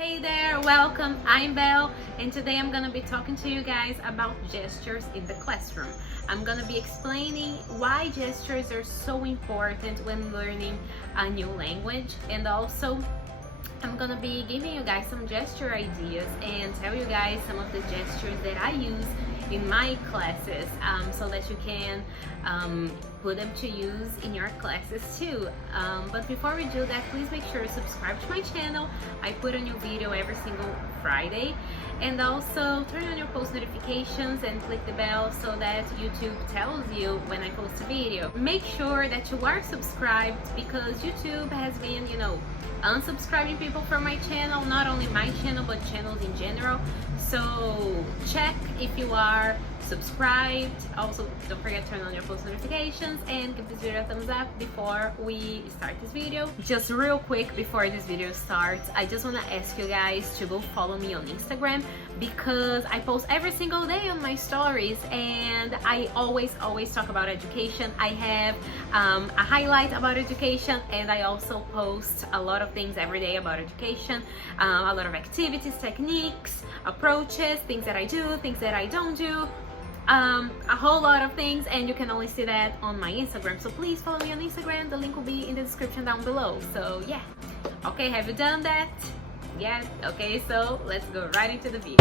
Hey there, welcome. I'm Belle, and today I'm gonna be talking to you guys about gestures in the classroom. I'm gonna be explaining why gestures are so important when learning a new language, and also I'm gonna be giving you guys some gesture ideas and tell you guys some of the gestures that I use in my classes so that you can put them to use in your classes too. But before we do that, please make sure to subscribe to my channel. I put a new video every single Friday, and also turn on your post notifications and click the bell so that YouTube tells you when I post a video. Make sure that you are subscribed because YouTube has been, unsubscribing people from my channel, not only my channel but channels in general. So check if you are subscribed. Also, don't forget to turn on your post notifications and give this video a thumbs up before we start this video. Just real quick before this video starts, I just want to ask you guys to go follow me on Instagram because I post every single day on my stories, and I always talk about education. I have a highlight about education, and I also post a lot of things every day about education, a lot of activities, techniques, approaches, things that I do, things that I don't do, a whole lot of things, and you can only see that on my Instagram. So please follow me on Instagram. The link will be in the description down below. So yeah, okay, have you done that? Yeah, okay, so let's go right into the video.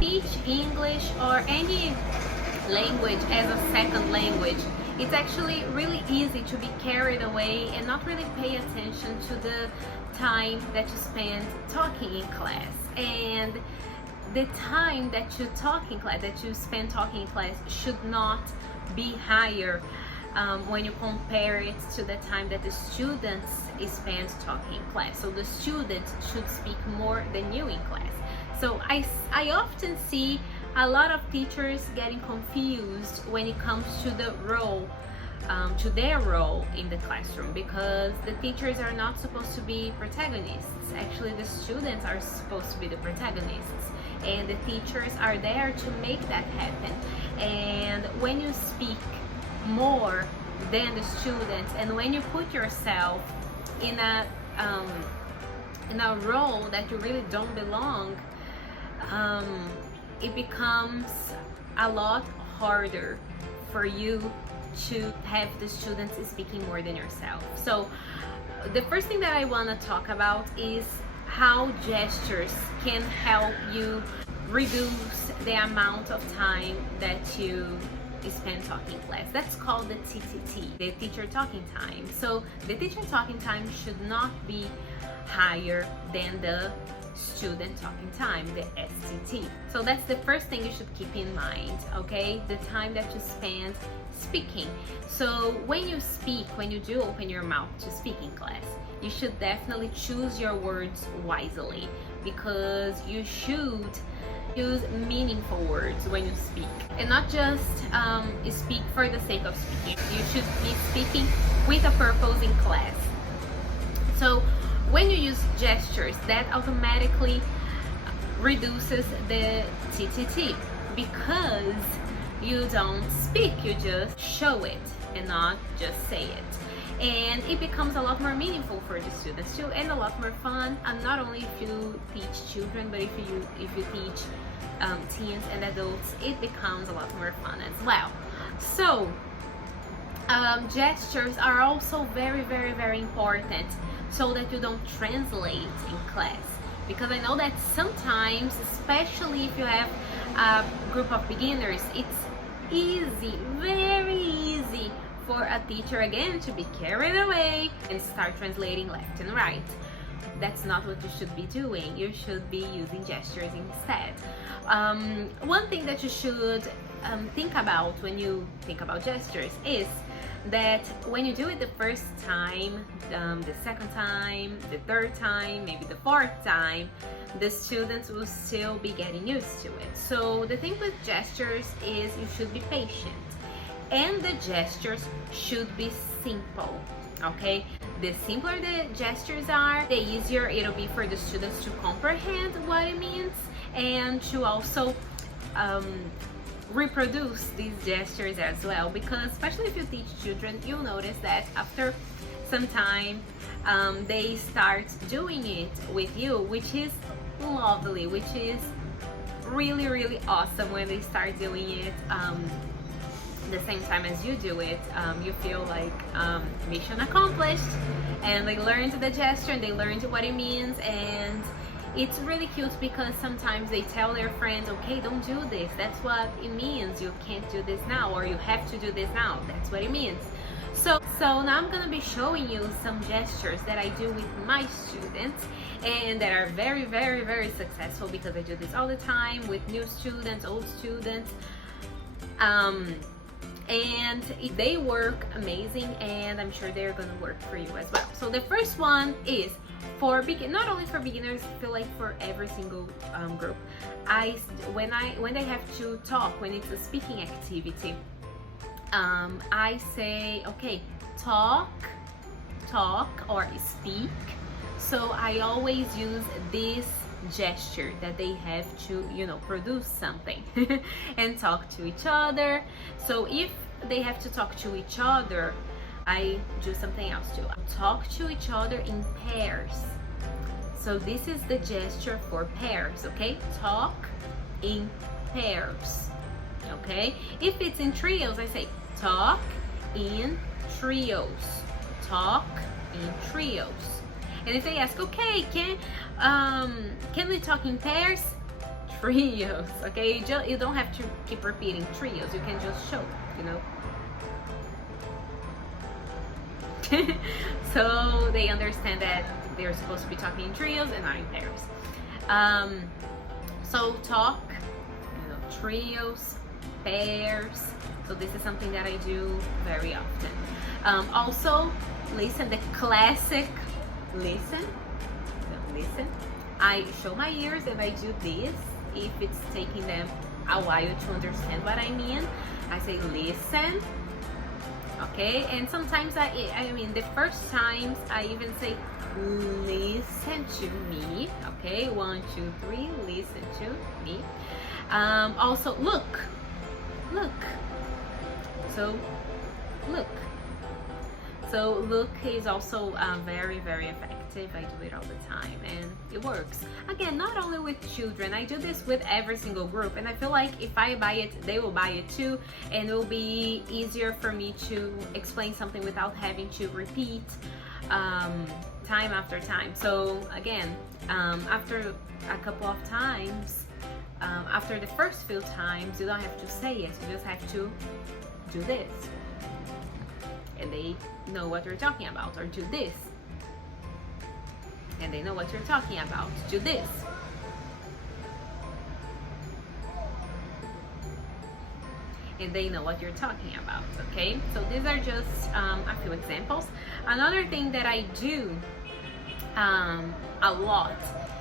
Teach English or any language as a second language, it's actually really easy to be carried away and not really pay attention to the time that you spend talking in class. And the time that you talk in class, that you spend talking in class, should not be higher when you compare it to the time that the students spend talking in class. So the students should speak more than you in class. So I often see a lot of teachers getting confused when it comes to the role, to their role in the classroom, because the teachers are not supposed to be protagonists. Actually, the students are supposed to be the protagonists, and the teachers are there to make that happen. And when you speak more than the students, and when you put yourself in a role that you really don't belong, it becomes a lot harder for you to have the students speaking more than yourself. So the first thing that I want to talk about is how gestures can help you reduce the amount of time that you spend talking in class. That's called the TTT, the teacher talking time. So the teacher talking time should not be higher than the student talking time, the STT. So that's the first thing you should keep in mind, okay? The time that you spend speaking. So when you speak, when you do open your mouth to speak in class, you should definitely choose your words wisely, because you should use meaningful words when you speak, and not just speak for the sake of speaking. You should be speaking with a purpose in class. So when you use gestures, that automatically reduces the TTT, because you don't speak, you just show it and not just say it. And it becomes a lot more meaningful for the students too, and a lot more fun. And not only if you teach children, but if you teach teens and adults, it becomes a lot more fun as well. So gestures are also very important, so that you don't translate in class. Because I know that sometimes, especially if you have a group of beginners, it's easy, very easy for a teacher again to be carried away and start translating left and right. That's not what you should be doing. You should be using gestures instead. One thing that you should think about when you think about gestures is that when you do it the first time, the second time, the third time, maybe the fourth time, the students will still be getting used to it. So the thing with gestures is you should be patient, and the gestures should be simple, okay? The simpler the gestures are, the easier it'll be for the students to comprehend what it means, and to also reproduce these gestures as well. Because especially if you teach children, you'll notice that after sometimes they start doing it with you, which is lovely, which is really, really awesome when they start doing it the same time as you do it. You feel like mission accomplished, and they learned the gesture and they learned what it means. And it's really cute because sometimes they tell their friends, okay, don't do this, that's what it means, you can't do this now, or you have to do this now, that's what it means. So now I'm gonna be showing you some gestures that I do with my students, and that are very, very, very successful because I do this all the time with new students, old students, and they work amazing, and I'm sure they're gonna work for you as well. So the first one is for not only for beginners, I feel like for every single group. When they have to talk, when it's a speaking activity, I say, okay, talk or speak. So I always use this gesture that they have to, you know, produce something and talk to each other. So if they have to talk to each other, I do something else too. Talk to each other in pairs. So this is the gesture for pairs, okay? Talk in pairs, okay? If it's in trios, I say talk in trios. Talk in trios. And if they ask, okay, can we talk in pairs? Trios, okay? You don't have to keep repeating trios. You can just show, you know. So they understand that they're supposed to be talking in trios and not in pairs. So talk, you know, trios, pairs. So this is something that I do very often. Also, listen, the classic listen. I show my ears and I do this. If it's taking them a while to understand what I mean, I say listen. Okay, and sometimes I mean the first times I even say listen to me. Okay, 1, 2, 3, listen to me. Also look. So look. So look is also very, very effective. I do it all the time and it works. Again, not only with children, I do this with every single group, and I feel like if I buy it, they will buy it too, and it will be easier for me to explain something without having to repeat time after time. So again, after a couple of times, after the first few times, you don't have to say it, you just have to do this. And they know what you're talking about, or do this. And they know what you're talking about, do this. And they know what you're talking about, okay? So these are just a few examples. Another thing that I do a lot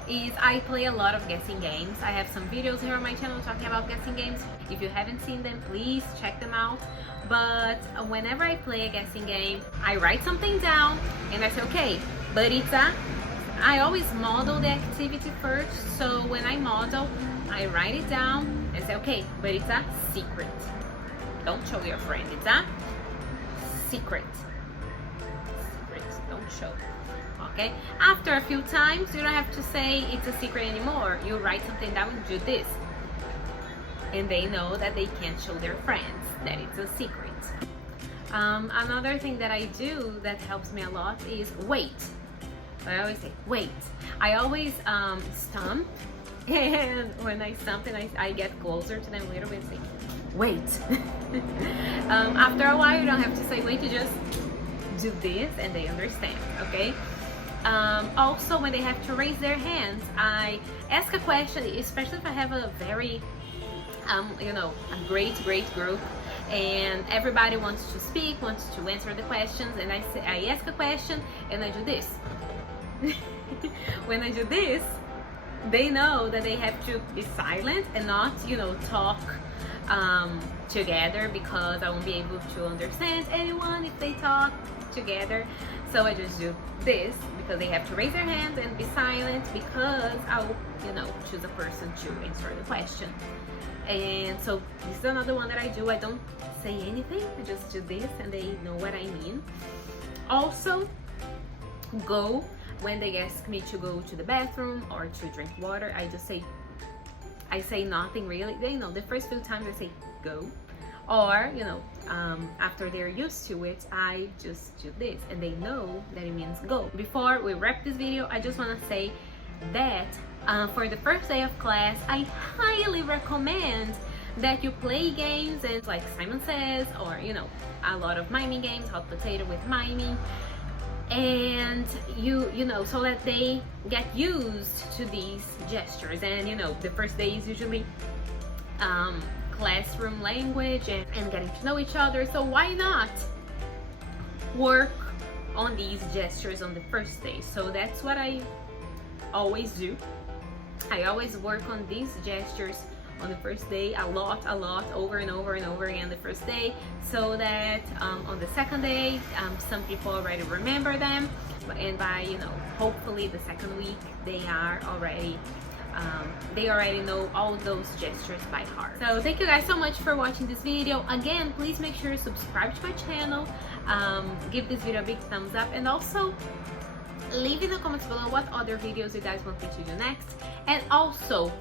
is I play a lot of guessing games. I have some videos here on my channel talking about guessing games. If you haven't seen them, please check them out. But whenever I play a guessing game, I write something down and I say, okay, but it's a... I always model the activity first. So when I model, I write it down and say, okay, but it's a secret. Don't show your friend. It's a secret. Secret. Don't show. Okay? After a few times, you don't have to say it's a secret anymore. You write something down and do this. And they know that they can't show their friends that it's a secret. Another thing that I do that helps me a lot is wait. I always say wait. I always stump, and when I stump and I get closer to them a little bit, say wait. After a while, you don't have to say wait, you just do this and they understand, okay? Also, when they have to raise their hands, I ask a question, especially if I have a very you know, a great group and everybody wants to speak, wants to answer the questions, and I ask a question and I do this. When I do this, they know that they have to be silent and not, you know, talk together, because I won't be able to understand anyone if they talk together. So I just do this because they have to raise their hands and be silent, because I'll, you know, choose a person to answer the question. And so this is another one that I do. I don't say anything, I just do this and they know what I mean. Also, go when they ask me to go to the bathroom or to drink water. I say nothing really. They know the first few times I say go, or after they're used to it, I just do this and they know that it means go. Before we wrap this video, I just want to say that for the first day of class, I highly recommend that you play games, and like Simon Says, or a lot of miming games, hot potato with miming, and so that they get used to these gestures. And the first day is usually classroom language and getting to know each other, so why not work on these gestures on the first day? So that's what I always do. I always work on these gestures on the first day a lot, over and over and over again the first day, so that on the second day some people already remember them, and by hopefully the second week they already know all those gestures by heart. So thank you guys so much for watching this video. Again, please make sure to subscribe to my channel, give this video a big thumbs up, and also leave in the comments below what other videos you guys want me to do next. And also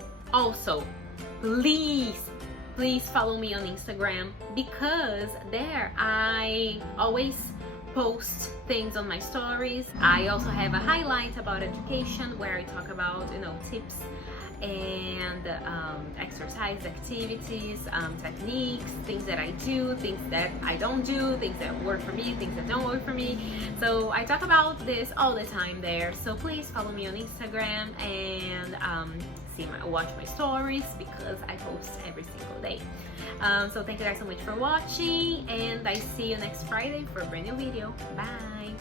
please follow me on Instagram, because there I always post things on my stories. I also have a highlight about education where I talk about tips and exercise activities, techniques, things that I do, things that I don't do, things that work for me, things that don't work for me. So I talk about this all the time there. So please follow me on Instagram and watch my stories, because I post every single day. So thank you guys so much for watching, and I see you next Friday for a brand new video. Bye.